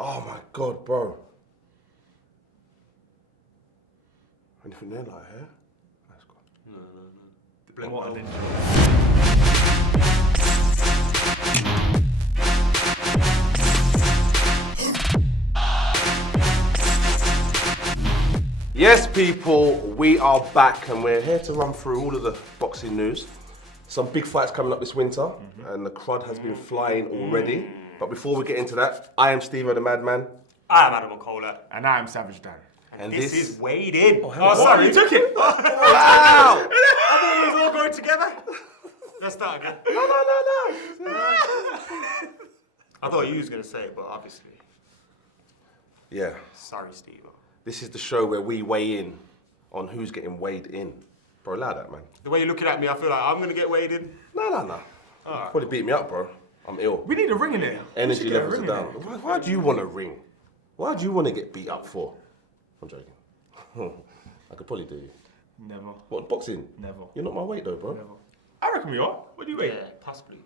Oh my God, bro. Anything there like hair? That's good. No. What a ninja. Yes, people, we are back and we're here to run through all of the boxing news. Some big fights coming up this winter and the crud has been flying already. But before we get into that, I am Stevo The Madman. I am Adam McKola. And I am Savage Dan. And this is Weighed In. Oh, sorry. You took it. Wow! I thought we was all going together. Let's start again. No. I thought you was going to say it, but obviously. Yeah. Sorry, Steve. This is the show where we weigh in on who's getting weighed in. Bro, allow that, man. The way you're looking at me, I feel like I'm going to get weighed in. No. Probably beat me up, bro. I'm ill. We need a ring in there. Energy levels are down. Why do you want a ring? Why do you want to get beat up for? I'm joking. I could probably do you. Never. What, boxing? Never. You're not my weight though, bro. Never. I reckon we are. What do you weigh? Yeah, possibly.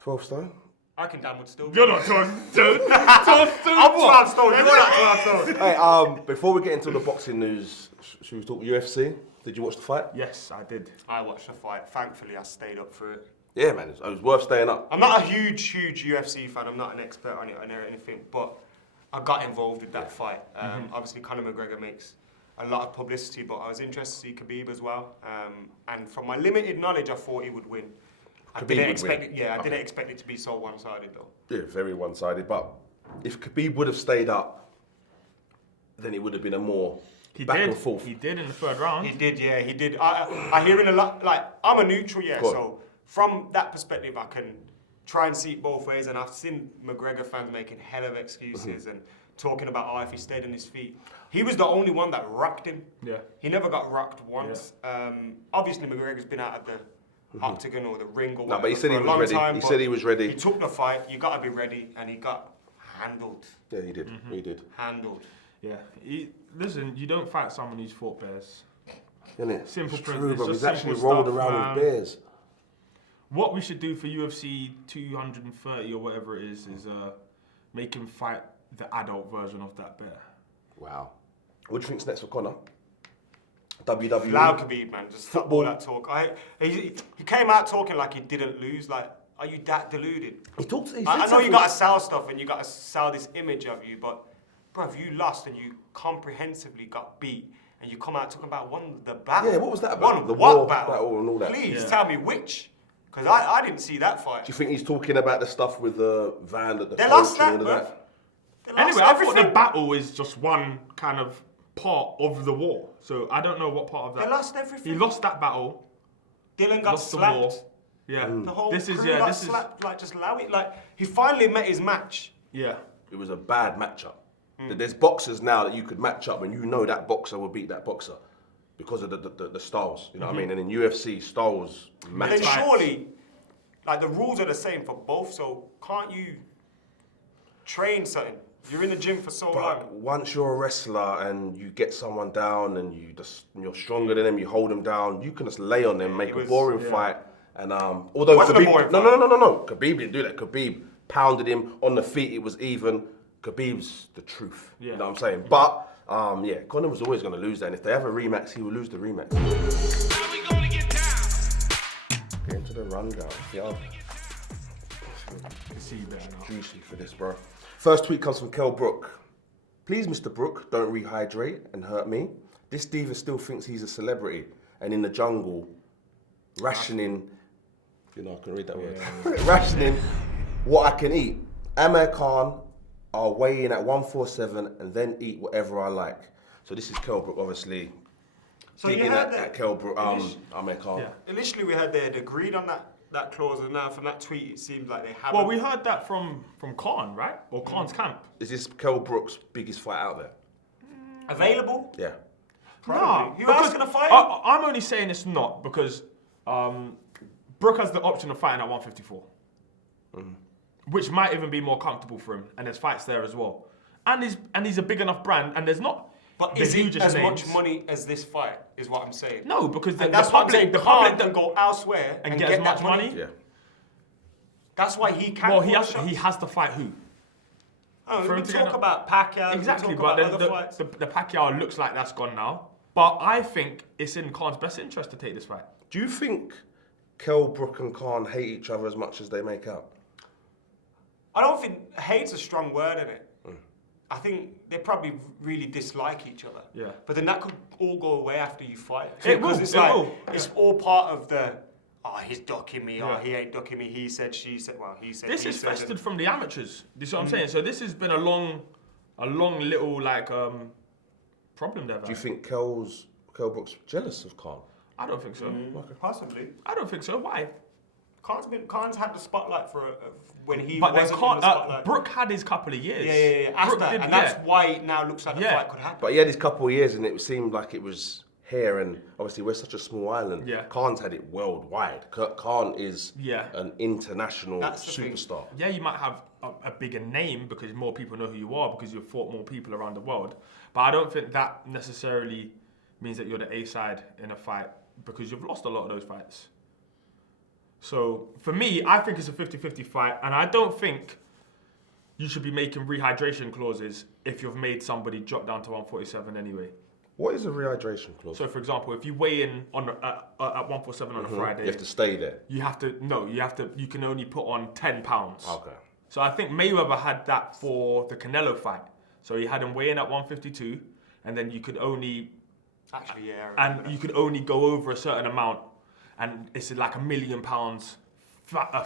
12 stone? I can downward still. You're not 12 stone. 12 stone. I'm 12 stone. You're not 12 stone. Hey, before we get into the boxing news, should we talk UFC? Did you watch the fight? Yes, I did. I watched the fight. Thankfully, I stayed up for it. Yeah, man. It was worth staying up. I'm not a huge UFC fan. I'm not an expert on it or anything, but I got involved with that fight. Obviously, Conor McGregor makes a lot of publicity, but I was interested to see Khabib as well. And from my limited knowledge, I thought he would win. I didn't expect it to be so one-sided though. Yeah, very one-sided. But if Khabib would have stayed up, then it would have been a more back and forth. He did in the third round. He did, yeah, he did. I hear it a lot. Like, I'm a neutral, yeah, so from that perspective, I can try and see it both ways. And I've seen McGregor fans making hell of excuses and talking about, if he stayed on his feet. He was the only one that rocked him. Yeah. He never got rocked once. Yeah. Obviously, McGregor's been out of the octagon or the ring or whatever but he said he was ready. He said he was ready. He took the fight. You got to be ready, and he got handled. Yeah, he did. He did. Handled. Yeah. Listen, you don't fight someone who's fought bears. Isn't it? Simple true, principle. but he's actually rolled around with bears. What we should do for UFC 230 or whatever it is make him fight the adult version of that bear. Wow. What do you think's next for Conor? WWE. Loud Khabib, man. Just stop all that talk. He came out talking like he didn't lose. Like, are you that deluded? I know you got to sell stuff and you got to sell this image of you, but bro, if you lost and you comprehensively got beat and you come out talking about the battle. Yeah, what was that about? The war battle and all that. Please tell me which. Because I didn't see that fight. Do you think he's talking about the stuff with the van that they lost that, bro. Anyway, I thought the battle is just one kind of part of the war. So I don't know what part of that. They lost everything. He lost that battle. Dylan got slapped. Yeah. The whole crew got slapped. Like, just allow it. Like, he finally met his match. Yeah. It was a bad matchup. There's boxers now that you could match up and you know that boxer will beat that boxer because of the styles. You know what I mean? And in UFC, styles matter. But then surely, like, the rules are the same for both, so can't you train something? You're in the gym for so long. Once you're a wrestler and you get someone down and you're stronger than them, you hold them down, you can just lay on them, make a boring fight. And although Khabib, no, Khabib didn't do that. Khabib pounded him on the feet. It was even. Khabib's the truth. Yeah. You know what I'm saying? But Conor was always going to lose that. And if they have a rematch, he will lose the rematch. How we gonna get down? Get into the rundown. Yeah. See you there now. Juicy for this, bro. First tweet comes from Kell Brook. Please, Mr. Brook, don't rehydrate and hurt me. This diva still thinks he's a celebrity and in the jungle, rationing, I can read that word. Rationing what I can eat. Amir Khan, I'll weigh in at 147 and then eat whatever I like. So this is Kell Brook, obviously. So you heard at Kell Brook, Amir Khan. Yeah. Initially, we heard they had agreed on that clause, and now from that tweet, it seems like they haven't. Well, we heard that from Khan, right? Or Khan's camp. Is this Kell Brook's biggest fight out there? Available? Yeah. Probably. No, Who else gonna fight? I'm only saying it's not because Brook has the option of fighting at 154. Which might even be more comfortable for him, and there's fights there as well. And he's a big enough brand, and there's not. But is it as much money as this fight? Is what I'm saying. No, because the public can go elsewhere and get as much that money. Yeah. That's why he can't. Well, he has to fight who? Oh, For we him to talk get about Pacquiao. Exactly, we talk but about then other fights. the Pacquiao looks like that's gone now. But I think it's in Khan's best interest to take this fight. Do you think Kell, Brook and Khan hate each other as much as they make out? I don't think hate's a strong word in it. I think they probably really dislike each other. Yeah. But then that could all go away after you fight. It will, Because it's it like, will. it's all part of the, oh, he's ducking me, Yeah. oh, he ain't ducking me, he said, she said, well, he said, This he is said. festered from the amateurs. This is what I'm saying. So this has been a long little like problem there. Do you think Kell Brook's jealous of Khan? I don't think so. Possibly. I don't think so. Why? Khan's had the spotlight for when he But then wasn't in the spotlight. Brook had his couple of years. Yeah. After, Brook did, and that's why it now looks like the Yeah. fight could happen. But he had his couple of years and it seemed like it was here, and obviously we're such a small island. Yeah. Khan's had it worldwide. Khan is Yeah. an international That's the thing. superstar. Yeah, you might have a bigger name because more people know who you are because you've fought more people around the world. But I don't think that necessarily means that you're the A side in a fight because you've lost a lot of those fights. So for me, I think it's a 50-50 fight, and I don't think you should be making rehydration clauses if you've made somebody drop down to 147 anyway. What is a rehydration clause? So for example, if you weigh in on at 147 on a Friday, You have to stay there. you can only put on 10 pounds. Okay. So I think Mayweather had that for the Canelo fight. So he had him weigh in at 152, and then you could only Actually, yeah. I remember and you could only go over a certain amount, and it's like £1 million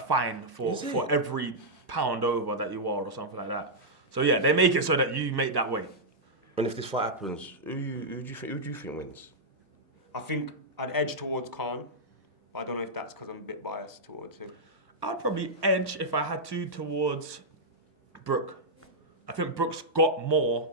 fine for every pound over that you are, or something like that. So yeah, they make it so that you make that way. And if this fight happens, who do you think wins? I think I'd edge towards Khan, but I don't know if that's because I'm a bit biased towards him. I'd probably edge, if I had to, towards Brook. I think Brook's got more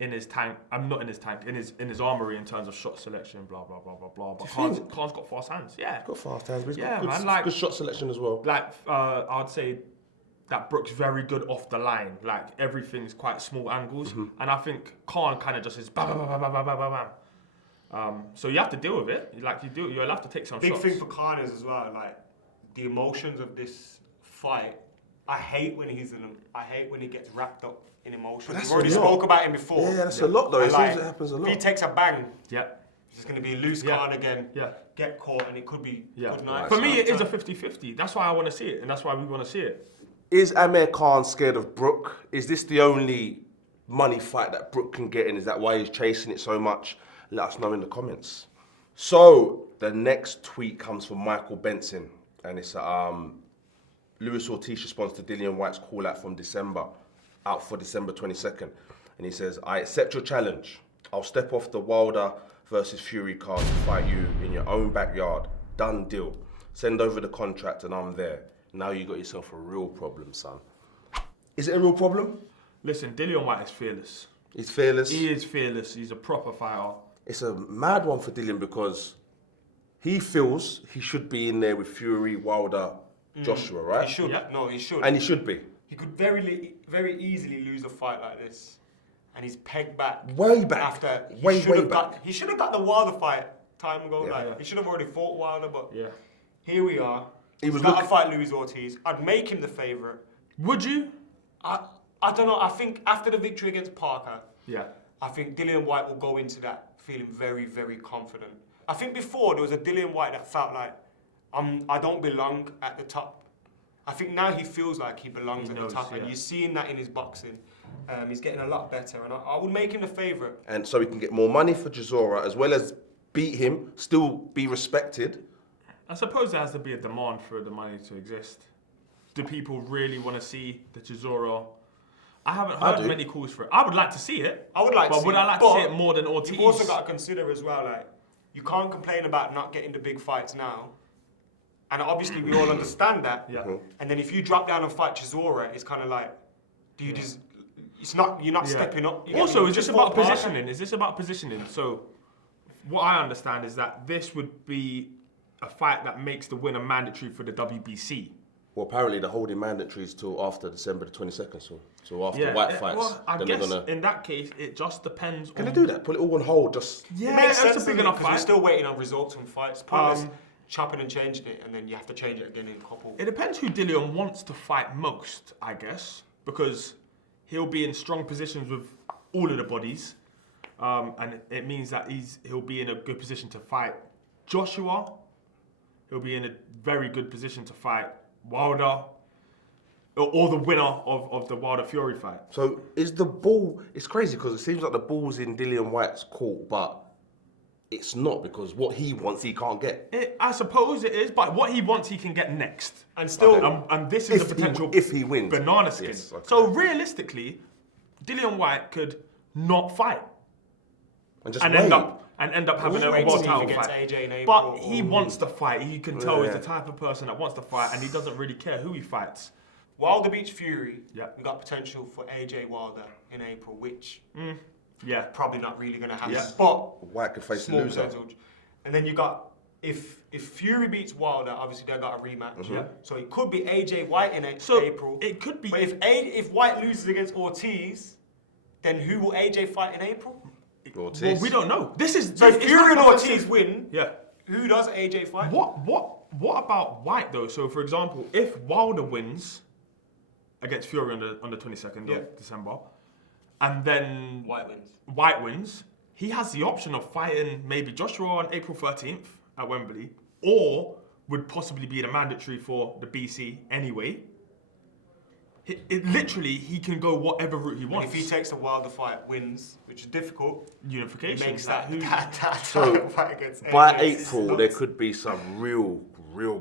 in his tank. I'm not in his tank, in his armory in terms of shot selection, blah blah blah blah blah. But Khan's got fast hands. Yeah. He's got fast hands, but he's Yeah, got good, man, like- good shot selection as well. Like I'd say that Brook's very good off the line. Like everything's quite small angles, and I think Khan kind of just is bam bam bam bam bam bam bam bam. So you have to deal with it. You'll have to take some Big shots. thing for Khan is as well, like the emotions of this fight. I hate when he gets wrapped up in emotions. that's We've already a lot. spoke about him before. Yeah, that's a lot though. And It seems it happens a If lot. he takes a bang, Yeah. it's just going to be a loose Yeah. Khan again. Yeah. Get caught, and it could be Yeah. good night. For me, it is a 50-50. That's why I want to see it, and that's why we want to see it. Is Amir Khan scared of Brook? Is this the only money fight that Brook can get in? Is that why he's chasing it so much? Let us know in the comments. So the next tweet comes from Michael Benson, and it's Luis Ortiz responds to Dillian Whyte's call out from December, out for December 22nd, and he says, "I accept your challenge. I'll step off the Wilder versus Fury card to fight you in your own backyard. Done deal. Send over the contract and I'm there. Now you got yourself a real problem, son." Is it a real problem? Listen, Dillian Whyte is fearless. He's fearless. He is fearless. He's a proper fighter. It's a mad one for Dillian because he feels he should be in there with Fury, Wilder, Joshua, right? He should. Yeah. No, he should. And he should be. He could very easily lose a fight like this, and he's pegged back. Way back. After he Way should have back. got, he should have got the Wilder fight time ago. Yeah. Like Yeah. he should have already fought Wilder, but Yeah. here we are. He He's was got to looking- fight Luis Ortiz. I'd make him the favourite. Would you? I don't know. I think after the victory against Parker, Yeah. I think Dillian Whyte will go into that feeling very, very confident. I think before there was a Dillian Whyte that felt like I don't belong at the top. I think now he feels like he belongs He at knows, the top, yeah. and you're seeing that in his boxing. He's getting a lot better, and I would make him the favourite. And so he can get more money for Chisora as well as beat him, still be respected. I suppose there has to be a demand for the money to exist. Do people really want to see the Chisora? I haven't I heard do. many calls for it. I would like to see it. I would like to but see would it, I like but to see it more than Ortiz? You've also got to consider as well, like, you can't complain about not getting the big fights now. And obviously we all understand that. Yeah. And then if you drop down and fight Chisora, it's kind of like, do you just... It's not. You're not Yeah. stepping up. You Also, get me? is this Just about fought Parker. positioning? Is this about positioning? So, what I understand is that this would be a fight that makes the winner mandatory for the WBC. Well, apparently they're holding mandatories till after December the 22nd, so after White fights. Well, I then guess they're gonna... in that case, it just depends Can on... they do that? Put it all on hold, just... Yeah, It makes that's sense a big enough because we're fight. still waiting on results from fights. Pointless chopping and changing it, and then you have to change it again in a couple. It depends who Dillian wants to fight most, I guess, because he'll be in strong positions with all of the bodies, and it means that he'll be in a good position to fight Joshua. He'll be in a very good position to fight Wilder, or the winner of the Wilder Fury fight. So is the ball? It's crazy because it seems like the ball's in Dillian Whyte's court, but it's not, because what he wants he can't get. I suppose it is, but what he wants he can get next. And still, And this is the potential if he wins, banana skin. Yes, okay. So realistically, Dillian Whyte could not fight and just and wait. end up having a wait world to see if title he gets fight. AJ in April But he or- wants to fight. You can tell he's Yeah. the type of person that wants to fight, and he doesn't really care who he fights. Wilder beats Fury. Yeah. We got potential for AJ Wilder in April, which Yeah. probably not really going to happen. Yeah. But Whyte could face the small loser. percentage. And then you got, if Fury beats Wilder, obviously they got a rematch. Yeah. So it could be AJ White in So April. it could be. But if White loses against Ortiz, then who will AJ fight in April? Ortiz. Well, we don't know. This is So if it's Fury and not Ortiz win, Yeah. who does AJ fight? What about White though? So for example, if Wilder wins against Fury on the 22nd Yeah. of December, and then White wins. White wins, he has the option of fighting maybe Joshua on April 13th at Wembley, or would possibly be the mandatory for the BC anyway. Literally, he can go whatever route he And wants. if he takes the Wilder fight, wins, which is difficult, he Unification. makes like, that So, fight against By AJ. April, there could be some real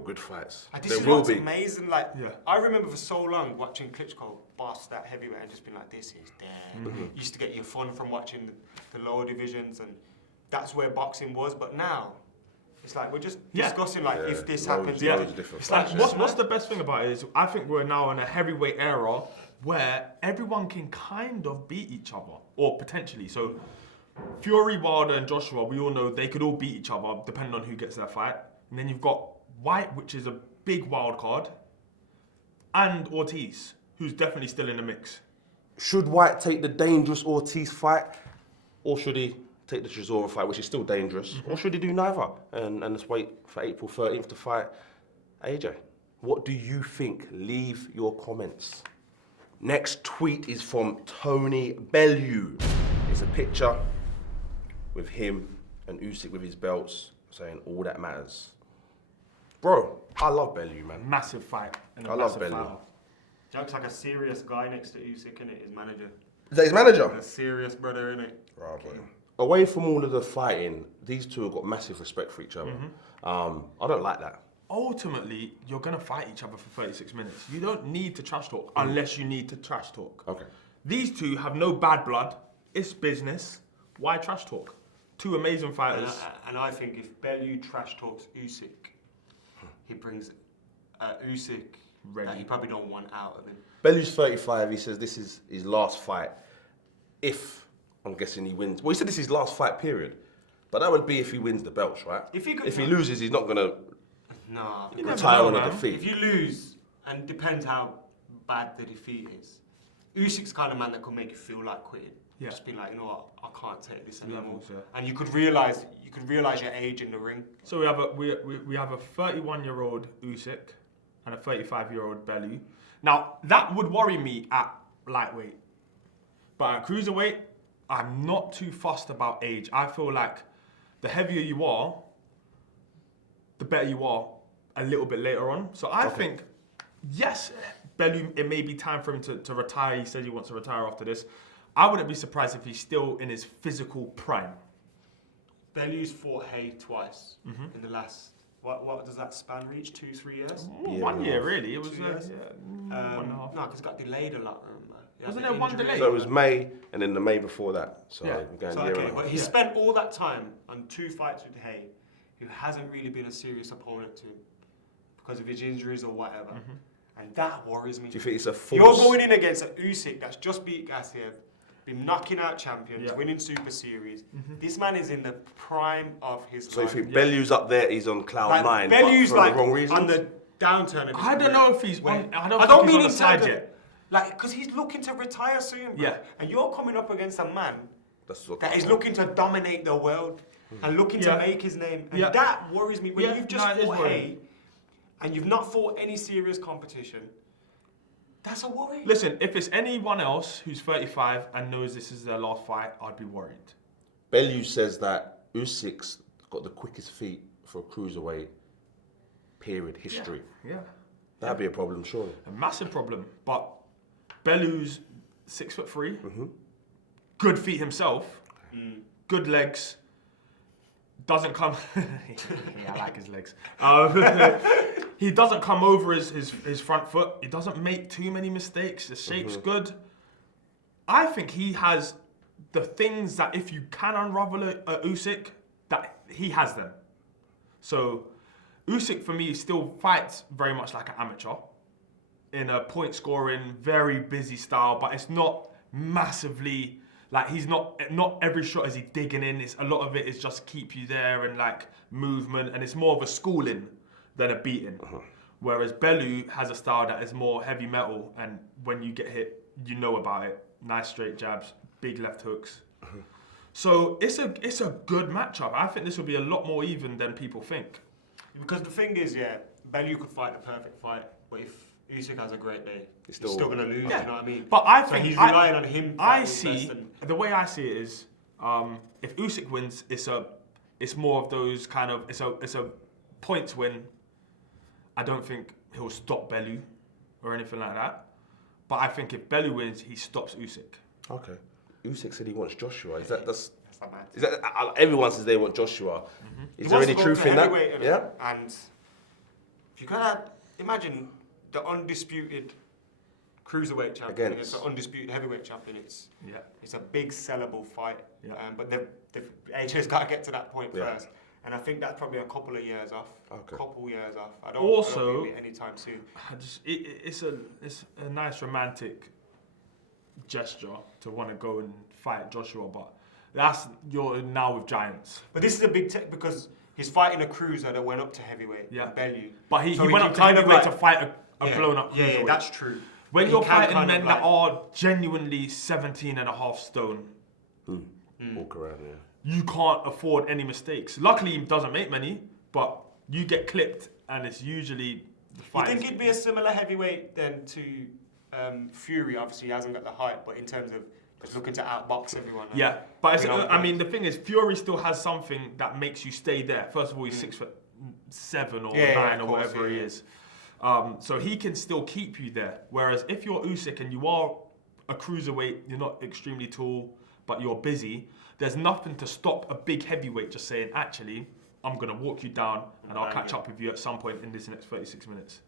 good fights. And this There is will what's be. amazing. Like, Yeah. I remember for so long watching Klitschko bust that heavyweight and just being like, this is dead. Mm-hmm. Used to get your fun from watching the lower divisions, and that's where boxing was. But now, it's like we're just Yeah. discussing like Yeah, if this loads- happens. Yeah. loads of different It's like, fights, What's the best thing about it is I think we're now in a heavyweight era where everyone can kind of beat each other, or potentially. So Fury, Wilder, and Joshua, we all know they could all beat each other depending on who gets their fight. And then you've got White, which is a big wild card, and Ortiz, who's definitely still in the mix. Should White take the dangerous Ortiz fight, or should he take the Chisora fight, which is still dangerous, or should he do neither and let's wait for April 13th to fight AJ? What do you think? Leave your comments. Next tweet is from Tony Bellew. It's a picture with him and Usyk with his belts, saying all that matters. Bro, I love Bellew, man. Massive fight. And a I love massive Bellew. fighter. Looks like a serious guy next to Usyk, innit? His manager. Is that his manager? A serious brother, innit? Right, boy. Away from all of the fighting, these two have got massive respect for each other. I don't like that. Ultimately, you're going to fight each other for 36 minutes. You don't need to trash talk unless you need to trash talk. Okay. These two have no bad blood. It's business. Why trash talk? Two amazing fighters. And I think if Bellew trash talks Usyk, he brings Usyk Ready. that he probably don't want out of him. Bellew's 35. He says this is his last fight. If, I'm guessing he wins. Well, he said this is his last fight, period. But that would be if he wins the belts, right? If he could- if he loses, he's not going to Nah. You never retire know, on a man. defeat. If you lose, and depends how bad the defeat is, Usyk's kind of man that could make you feel like quitting. Yeah. Just be like, you know what, I can't take this anymore. Levels, yeah. And you could realize your age in the ring. So we have a 31-year-old Usyk and a 35-year-old Bellew. Now that would worry me at lightweight, but at cruiserweight, I'm not too fussed about age. I feel like the heavier you are, the better you are a little bit later on. So I think, yes, Bellew, it may be time for him to retire. He says he wants to retire after this. I wouldn't be surprised if he's still in his physical prime. Bellew's fought Hay twice in the last. What does that span reach? 2-3 years? Well, Yeah, 1 year, well, really. It was 2 years? 1.5. No, because it got delayed a lot. Remember? He had Wasn't the there one injury. delay? So it was May, and then the May before that. So Yeah. we're going So, a year okay, and a but half. he Yeah. spent all that time on 2 fights with Hay, who hasn't really been a serious opponent to him because of his injuries or whatever. And that worries me. Do you think it's a You're force? going in against a Usyk that's just beat Gassiev, been knocking out champions, Yeah. winning Super Series. This man is in the prime of his So you life. think Bellew's up there, he's on cloud Like, nine, Bellew's but for like the wrong reasons? on the downturn of his I don't career. know if he's Where- on. I don't think he's on the in side terms of- yet. Like, because he's looking to retire soon, bro. Yeah. And you're coming up against a man That's what that is looking to dominate the world and looking Yeah. to make his name. And Yeah. that worries me. When Yeah, you've just no, it is fought worrying. Hay and you've not fought any serious competition, That's a worry. Listen, if it's anyone else who's 35 and knows this is their last fight, I'd be worried. Bellew says that Usyk's got the quickest feet for a cruiserweight period history. Yeah. That'd be a problem, surely. A massive problem. But Bellew's 6'3", good feet himself, good legs, doesn't come... yeah, I like his legs. He doesn't come over his front foot. He doesn't make too many mistakes. The shape's good. I think he has the things that if you can unravel a Usyk, that he has them. So Usyk, for me, still fights very much like an amateur in a point-scoring, very busy style, but it's not massively... Like, he's not every shot is he digging in. A lot of it is just keep you there and, like, movement. And it's more of a schooling than a beating. Whereas Bellew has a style that is more heavy metal. And when you get hit, you know about it. Nice straight jabs, big left hooks. So it's a good matchup. I think this will be a lot more even than people think. Because the thing is, Bellew could fight the perfect fight, but if Usyk has a great day, he's still going to lose, you know what I mean? But I so think he's relying on him. The way I see it is, if Usyk wins, it's more of those kind of it's a points win. I don't think he'll stop Bellew or anything like that. But I think if Bellew wins, he stops Usyk. Okay. Usyk said he wants Joshua. Is that Everyone says they want Joshua? Is there any truth in that? Yeah. And if you gotta imagine the undisputed cruiserweight champion against the undisputed heavyweight champion, it's a big sellable fight. Yeah. But AJ's got to get to that point first. And I think that's probably a couple of years off. Okay. I don't think it'll be anytime soon. It's a nice romantic gesture to want to go and fight Joshua, but you're now with giants. But this is a big because he's fighting a cruiser that went up to heavyweight, Bellew. But he went up to heavyweight to fight a blown up cruiserweight. Yeah, that's true. When you're fighting men that are genuinely 17.5 stone, walk around, you can't afford any mistakes. Luckily, he doesn't make many, but you get clipped, and it's usually the fight. You think he'd be a similar heavyweight then to Fury? Obviously, he hasn't got the height, but in terms of just looking to outbox everyone. Yeah, but the thing is, Fury still has something that makes you stay there. First of all, he's 6'7" or 9 or whatever he is. So he can still keep you there. Whereas if you're Usyk and you are a cruiserweight, you're not extremely tall, but you're busy, there's nothing to stop a big heavyweight just saying, actually, I'm going to walk you down and I'll catch up with you at some point in this next 36 minutes.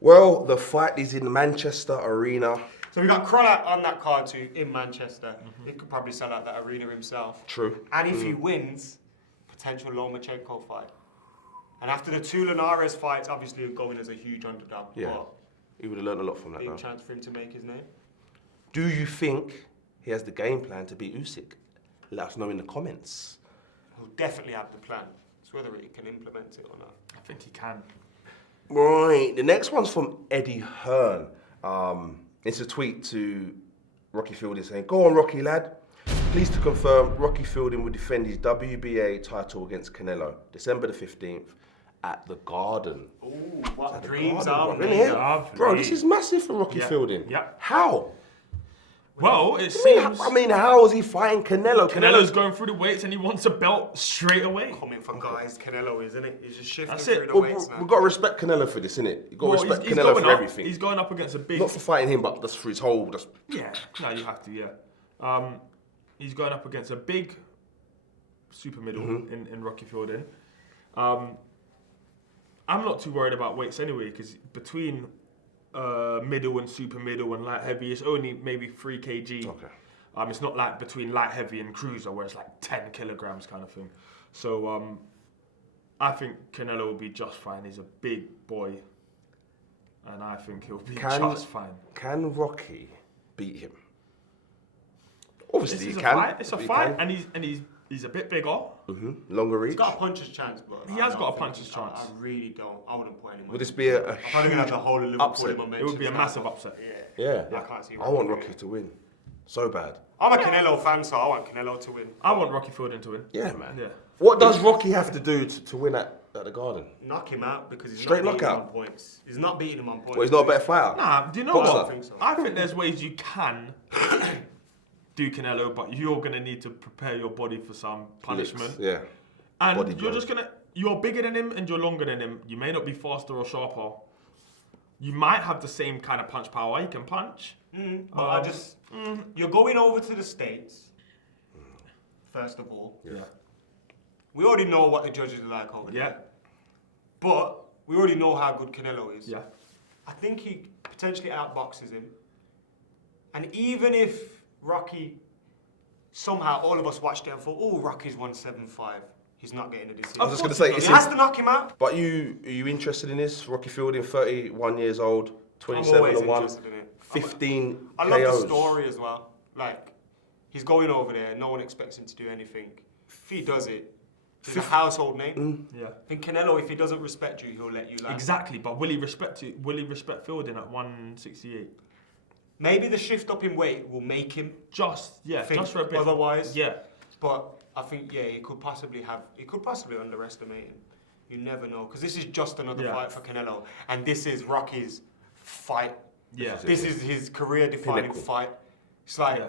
Well, the fight is in Manchester Arena. So we got Cronat on that card too, in Manchester. He could probably sell out that arena himself. True. And if he wins, potential Lomachenko fight. And after the two Linares fights, obviously going as a huge underdog. Yeah. He would have learned a lot from that, big though. chance for him to make his name. Do you think he has the game plan to beat Usyk? Let us know in the comments. He'll definitely have the plan. It's whether he can implement it or not. I think he can. Right, the next one's from Eddie Hearn. It's a tweet to Rocky Fielding saying, "Go on, Rocky lad. Pleased to confirm Rocky Fielding will defend his WBA title against Canelo, December the 15th at the Garden." Ooh, what dreams Garden, are bro, made. innit? Bro, this is massive for Rocky Fielding. Yeah. How? Well, it seems... how is he fighting Canelo? Canelo's going through the weights and he wants a belt straight away. Coming from guys, Canelo, isn't it? He's just shifting That's through it. the Well, weights now. we've got to respect Canelo for this, innit? You've got to respect Canelo for everything. He's going up against a big... Not for fighting him, but just for his whole... Yeah, no, you have to, yeah. He's going up against a big super middle in Rocky Fielding. I'm not too worried about weights anyway, because between middle and super middle and light heavy, it's only maybe 3 kg. Okay. It's not like between light heavy and cruiser where it's like 10 kilograms kind of thing. So I think Canelo will be just fine. He's a big boy, and I think he'll be just fine. Can Rocky beat him? Obviously, This is he a can. fight. It's a fight, and he's a bit bigger. Longer reach. He's got a puncher's chance, but He has got a puncher's chance. I really don't. I wouldn't put anyone. Would this be a I'm probably gonna have the whole of Liverpool upset? in my It would be a mentions massive now. upset. Yeah. I can't see I want Rocky Rocky to win. So bad. I'm a Canelo fan, so I want Canelo to win. I want Rocky Fielding to win. Yeah, man. Yeah. What does Rocky have to do to win at the Garden? Knock him out because he's Straight not beating him knockout. on points. He's not beating him on points. Well, he's not a better fighter. Nah, do you know Boxer. what? I think so. I think there's ways you can do Canelo, but you're going to need to prepare your body for some punishment. Yeah. And Body you're blows. just you're bigger than him and you're longer than him. You may not be faster or sharper. You might have the same kind of punch power. You can punch. But you're going over to the States, first of all. Yeah. We already know what the judges are like over Yeah. there. But we already know how good Canelo is. Yeah. I think he potentially outboxes him. And even if Rocky, somehow all of us watched it and thought, oh, Rocky's 175, he's not getting a decision. I was just going to say, He it's has to knock him out. but are you interested in this? Rocky Fielding, 31 years old, I'm 27 always and 1, interested in it. 15 I love KOs. the story as well. Like, he's going over there, no one expects him to do anything. If he does it, he's a household name. Yeah. I think Canelo, if he doesn't respect you, he'll let you land. Exactly, but will he respect you? Will he respect Fielding at 168? Maybe the shift up in weight will make him Just think just for a bit. otherwise. Yeah. But I think, he could possibly underestimate him. You never know, because this is just another Yeah. fight for Canelo, and this is Rocky's fight. Yeah. This is his career-defining Pinnacle. fight. It's like, Yeah.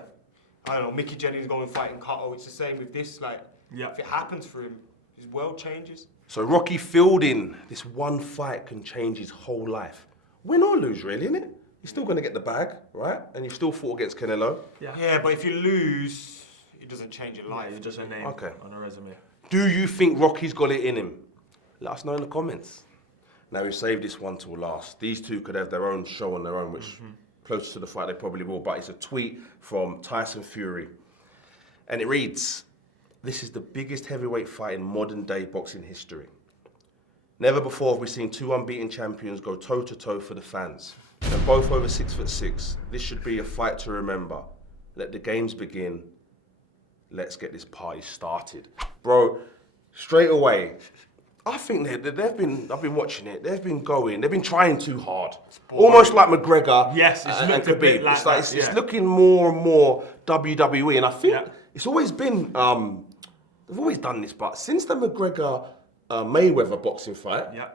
I don't know, Mickey Jennings going fighting Cotto. It's the same with this. Like, Yeah. if it happens for him, his world changes. So Rocky Fielding, this one fight can change his whole life. Win or lose, really, isn't it? You're still going to get the bag, right? And you've still fought against Canelo. Yeah. Yeah, but if you lose, it doesn't change your Yeah, life. you're just a name Okay. on a resume. Do you think Rocky's got it in him? Let us know in the comments. Now, we saved this one till last. These two could have their own show on their own, which close to the fight they probably will, but it's a tweet from Tyson Fury. And it reads, "This is the biggest heavyweight fight in modern day boxing history. Never before have we seen two unbeaten champions go toe-to-toe for the fans. And both over 6'6". This should be a fight to remember. Let the games begin. Let's get this party started." Bro, straight away, I think they've been watching it. They've been trying too hard. Almost like McGregor. Yes, it's and looked a bit Khabib. like It's like that, it's yeah. looking more and more WWE, and I think Yeah. it's always been. They've always done this, but since the McGregor Mayweather boxing fight, Yeah.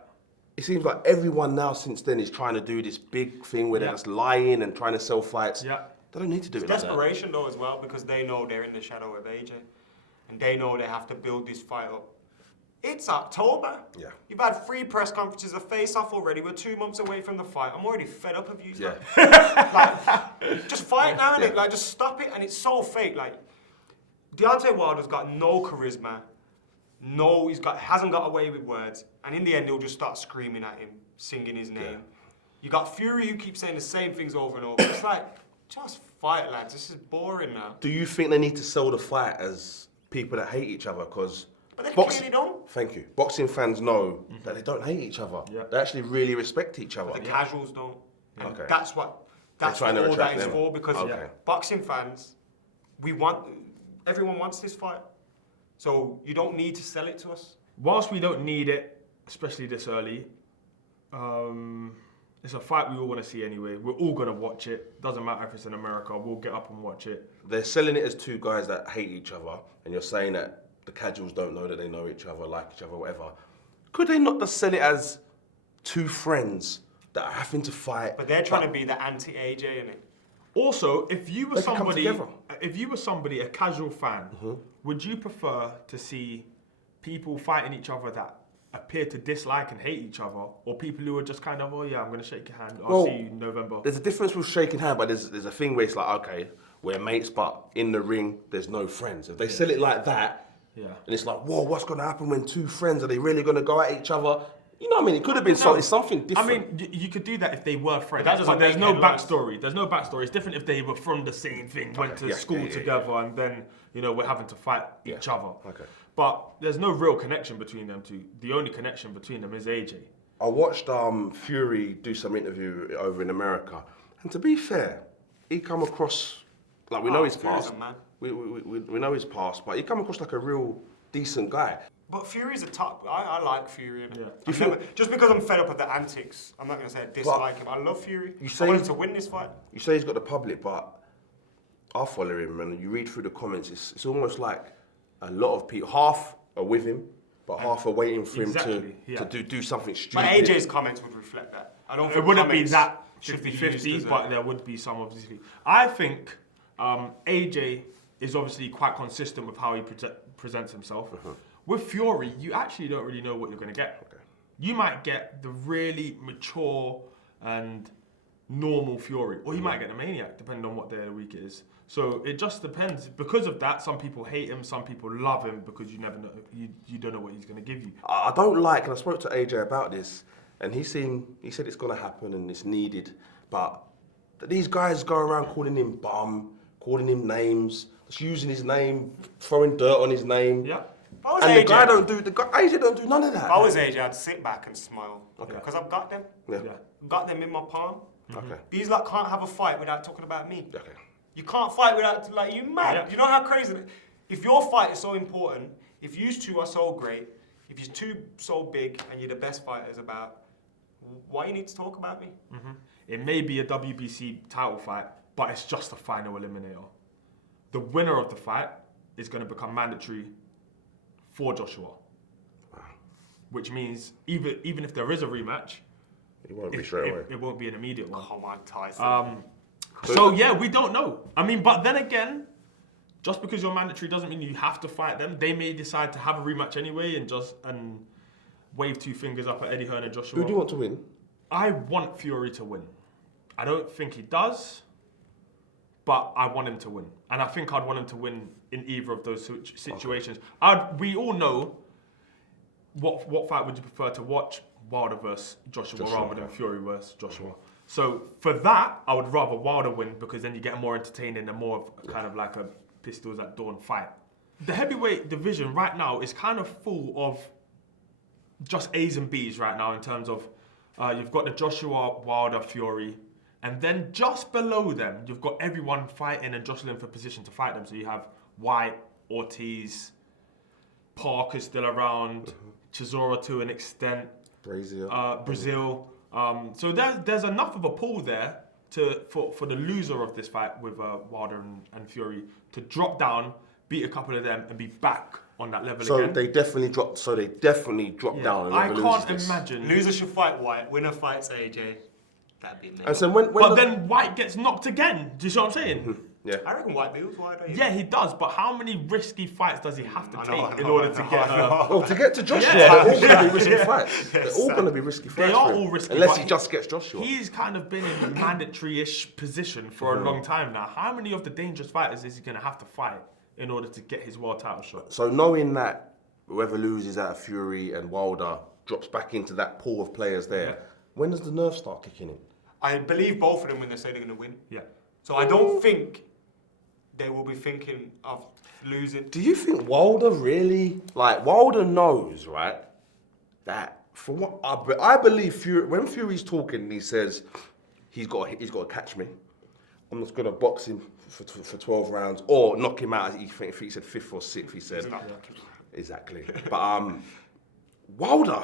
it seems like everyone now since then is trying to do this big thing where they're Yeah. just lying and trying to sell fights. Yeah. They don't need to do it like that. Desperation though as well, because they know they're in the shadow of AJ, and they know they have to build this fight up. It's October. Yeah. You've had 3 press conferences, a face-off already. We're 2 months away from the fight. I'm already fed up of you. Yeah. Like, just fight now, innit? Like, just stop it. And it's so fake. Like, Deontay Wilder's got no charisma. No, hasn't got away with words. And in the end, he'll just start screaming at him, singing his name. Yeah. You got Fury who keeps saying the same things over and over. It's like, just fight, lads. This is boring now. Do you think they need to sell the fight as people that hate each other? Because But they clearly don't. Thank you. Boxing fans know that they don't hate each other. Yeah. They actually really respect each other. The casuals don't. And Okay. that's trying to all attract that is them. for, because Okay. boxing fans, everyone wants this fight. So you don't need to sell it to us. Whilst we don't need it, especially this early, it's a fight we all want to see anyway. We're all going to watch it. Doesn't matter if it's in America, we'll get up and watch it. They're selling it as two guys that hate each other, and you're saying that the casuals don't know that they know each other, like each other, whatever. Could they not just sell it as two friends that are having to fight? But they're trying to be the anti-AJ, innit? Also, if you were They can come somebody, a casual fan, would you prefer to see people fighting each other that appear to dislike and hate each other, or people who are just kind of, oh yeah, I'm going to shake your hand, I'll see you in November? There's a difference with shaking hand, but there's a thing where it's like, okay, we're mates, but in the ring, there's no friends. If they sell it like that, Yeah. and it's like, whoa, what's going to happen when two friends, are they really going to go at each other? You know what I mean? It could have been it's something different. I mean, you could do that if they were friends, But that doesn't but there's make no headlines. backstory. There's no backstory. It's different if they were from the same thing, went to school together, and then, we're having to fight each other. Okay. But there's no real connection between them two. The only connection between them is AJ. I watched Fury do some interview over in America, and to be fair, he come across like we know his Fury's past. a man. We know his past, but he come across like a real decent guy. But Fury's a top. I like Fury. Yeah. Just because I'm fed up with the antics, I'm not going to say I dislike him. I love Fury. I want him to win this fight. You say he's got the public, but I follow him, and you read through the comments. It's almost like a lot of people, half are with him, but half are waiting for him Exactly, yeah. to do something stupid. But AJ's comments would reflect that. I don't think It wouldn't be comments that should be 50-50, used as a- but there would be some obviously. I think AJ is obviously quite consistent with how he presents himself. With Fury, you actually don't really know what you're going to get. Okay. You might get the really mature and normal Fury, or you might get the Maniac, depending on what day of the week it is. So it just depends. Because of that, some people hate him, some people love him because you never know, you don't know what he's going to give you. I don't like, and I spoke to AJ about this, and he said it's going to happen and it's needed, but these guys go around calling him bum, calling him names, just using his name, throwing dirt on his name. Yeah. If I was And AJ, AJ don't do none of that. If I was AJ, I'd sit back and smile. Okay. Because I've got them. Yeah. Yeah. Got them in my palm. Okay. These lot can't have a fight without talking about me. Okay. You can't fight without, like, you mad. Yeah. You know how crazy that if your fight is so important, if you two are so great, if you're two so big and you're the best fighters about, why you need to talk about me? It may be a WBC title fight, but it's just a final eliminator. The winner of the fight is going to become mandatory for Joshua. Which means even if there is a rematch, It won't be straight away. it won't be an immediate one. Come on, Tyson. So yeah, we don't know. I mean, but then again, just because you're mandatory doesn't mean you have to fight them. They may decide to have a rematch anyway and wave two fingers up at Eddie Hearn and Joshua. Who do you want to win? I want Fury to win. I don't think he does, but I want him to win. And I think I'd want him to win in either of those situations. We all know what fight would you prefer to watch? Wilder versus Joshua rather than Fury versus Joshua. So for that, I would rather Wilder win because then you get a more entertaining and more of kind of like a pistols at dawn fight. The heavyweight division right now is kind of full of just A's and B's right now in terms of you've got the Joshua, Wilder, Fury, and then just below them, you've got everyone fighting and jostling for position to fight them. So you have Whyte, Ortiz, Parker's still around, Chisora to an extent, Brazil. So there's enough of a pool there for the loser of this fight with Wilder and Fury to drop down, beat a couple of them, and be back on that level So again. they definitely dropped down. And I whoever can't loses this. imagine. Loser should fight White, winner fights AJ. That'd be amazing. And so when But then White gets knocked again. Do you see what I'm saying? yeah. I reckon White deals White, don't you? Yeah, he does. But how many risky fights does he have to I take know, in order to get? Well, to get to Joshua, Yeah. they're all going to be risky fights. They're all going to be risky fights. They are for him. all risky, Unless but he just gets Joshua. He's kind of been in a mandatory-ish position for a long time now. How many of the dangerous fighters is he going to have to fight in order to get his world title shot? So knowing that whoever loses out of Fury and Wilder drops back into that pool of players there, Yeah. when does the nerves start kicking in? I believe both of them when they say they're going to win. Yeah. So I don't think they will be thinking of losing. Do you think Wilder really, Wilder knows, right, that for what I believe Fury, when Fury's talking, he says he's got to catch me. I'm just going to box him for 12 rounds or knock him out. He said 5th or 6th. He said exactly. But Wilder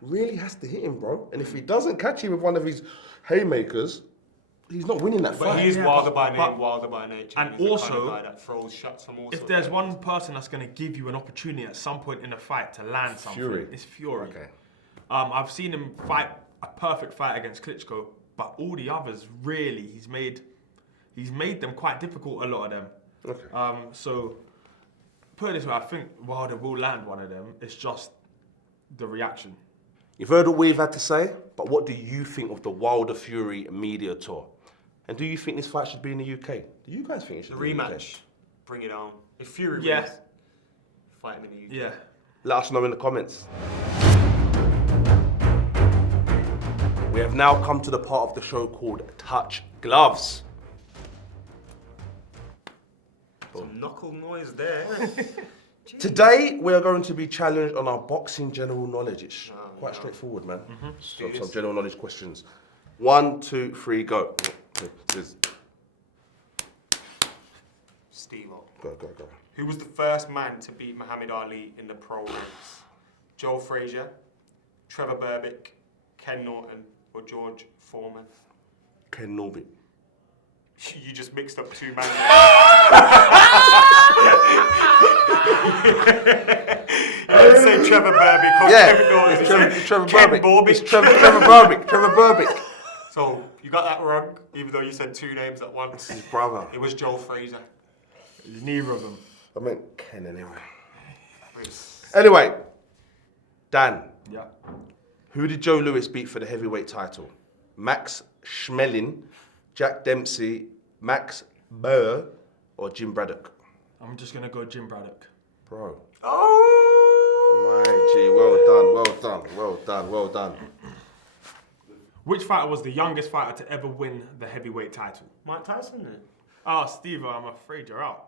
really has to hit him, bro. And if he doesn't catch him with one of his haymakers, he's not winning that But fight. he's Yeah, Wilder but- by name, but- Wilder by nature. and he's the kind also, of guy that throws shots from all If sorts there's of one person that's going to give you an opportunity at some point in a fight to land something, Fury. it's Fury. Okay. I've seen him fight a perfect fight against Klitschko, but all the others, really, he's made them quite difficult, a lot of them. Okay. So, put it this way, I think Wilder will land one of them. It's just the reaction. You've heard what we've had to say, but what do you think of the Wilder Fury media tour? And do you think this fight should be in the UK? Do you guys think it should The be in the UK? rematch, bring it on. If Fury Yeah. wins, fight him in the UK. Yeah. Let us know in the comments. We have now come to the part of the show called Touch Gloves. Some knuckle noise there. Today, we are going to be challenged on our boxing general knowledge. It's quite straightforward, man. Some general knowledge questions. 1, 2, 3, go. Stevo. Go. Who was the first man to beat Muhammad Ali in the pro ranks? Joe Frazier, Trevor Berbick, Ken Norton, or George Foreman? Ken Norby. You just mixed up two men. didn't say Trevor Burbick. It's Trevor Ken Burbick. Borbick. It's Trevor Burbick. Trevor Burbick. So you got that wrong, even though you said 2 names at once. His brother. It was Joel Fraser. Neither of them. I meant Ken anyway. Which- Anyway, Dan, Yeah. who did Joe Louis beat for the heavyweight title? Max Schmeling, Jack Dempsey, Max Burr, or Jim Braddock? I'm just gonna go Jim Braddock. Bro. Oh! My G, well done. Which fighter was the youngest fighter to ever win the heavyweight title? Mike Tyson then. Oh, Steve, I'm afraid you're out.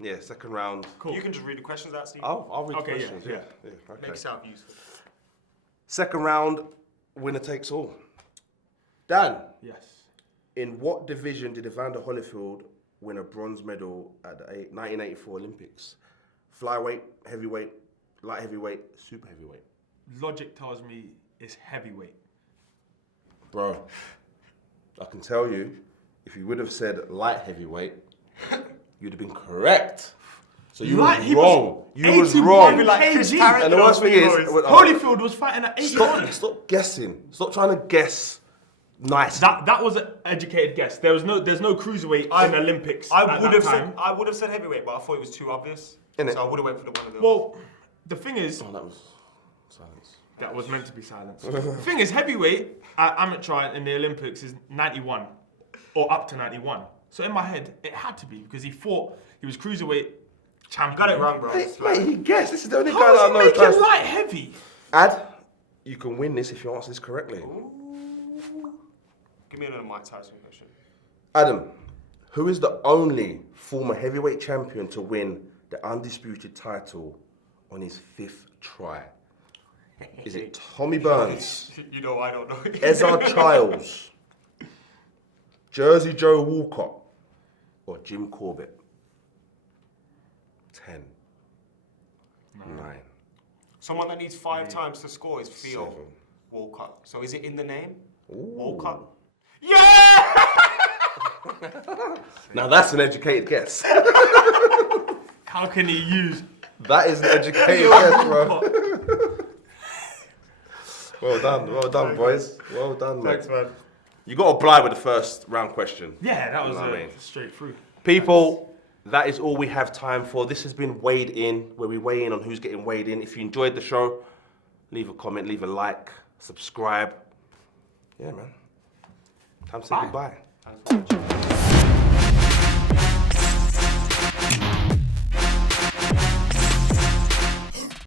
Yeah, second round. Cool. You can just read the questions out, Steve. I'll read Okay, the questions. yeah. Okay. Make yourself useful. Second round, winner takes all. Dan, Yes. in what division did Evander Holyfield win a bronze medal at the 1984 Olympics? Flyweight, heavyweight, light heavyweight, super heavyweight. Logic tells me it's heavyweight. Bro, I can tell you, if you would have said light heavyweight, you'd have been correct. So you was wrong. You was 81 wrong. Like Chris kg. Tarrant And the worst thing is, Holyfield was fighting at 81. stop guessing. Stop trying to guess nice. That was an educated guess. There's no cruiserweight in Olympics. I at would that have time. said I would have said heavyweight, but I thought it was too obvious. Innit? So I would have went for the one of those. Well, the thing is, Oh, that was silence. that was meant to be silence. The thing is, heavyweight at amateur in the Olympics is 91 or up to 91. So in my head, it had to be because he was cruiserweight champion. got it wrong, bro. Mate, he guessed. This is the only guy How that I is know. he making tries- light heavy? Ad, you can win this if you answer this correctly. Give me another Mike Tyson question. Adam, who is the only former heavyweight champion to win the undisputed title on his 5th try? Is it Tommy Burns, You know I don't know. Ezra Childs, Jersey Joe Walcott, or Jim Corbett? 10, 9, Someone that needs 5 times to score is Theo 7. Walcott. So is it in the name? Ooh. Walcott. Yeah! Now that's an educated guess. How can he use? That is an educated guess, bro. Well done, boys. Well done, mate. Thanks, man. You got to oblige with the first round question. Yeah, that was You know what I mean? straight through. People, that is all we have time for. This has been Weighed In, where we weigh in on who's getting weighed in. If you enjoyed the show, leave a comment, leave a like, subscribe. Yeah, man. Time to say Bye. goodbye. Thanks for watching.